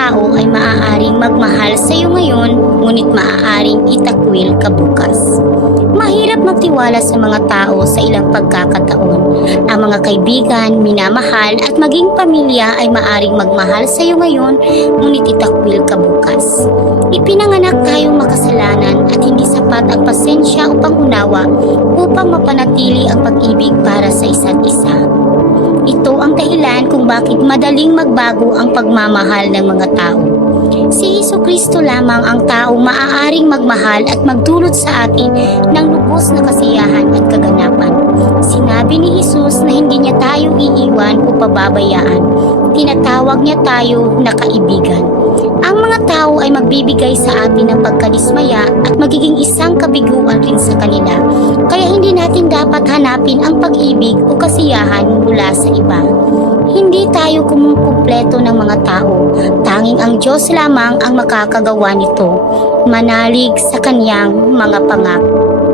tao ay maaaring magmahal sa iyo ngayon, ngunit maaaring itakwil ka bukas. Mahirap magtiwala sa mga tao sa ilang pagkakataon. Ang mga kaibigan, minamahal at maging pamilya ay maaring magmahal sa iyo ngayon, ngunit itakwil ka bukas. Ipinanganak tayong makasalanan at hindi sapat ang pasensya upang unawa upang mapanatili ang pag-ibig para sa isa't isa. Ito ang dahilan kung bakit madaling magbago ang pagmamahal ng mga tao. Si Heso Kristo lamang ang taong maaaring magmahal at magdulot sa atin ng lubos na kasiyahan at kaganapan. Sinabi ni Jesus na hindi niya tayo iiwan o pababayaan. Tinatawag niya tayo na kaibigan. Ang mga tao ay magbibigay sa atin ng pagkadismaya at magiging isang kabiguan rin sa kanila. Kaya hanapin ang pag-ibig o kasiyahan mula sa iba. Hindi tayo kumukumpleto ng mga tao. Tanging ang Diyos lamang ang makakagawa nito. Manalig sa kanyang mga pangako.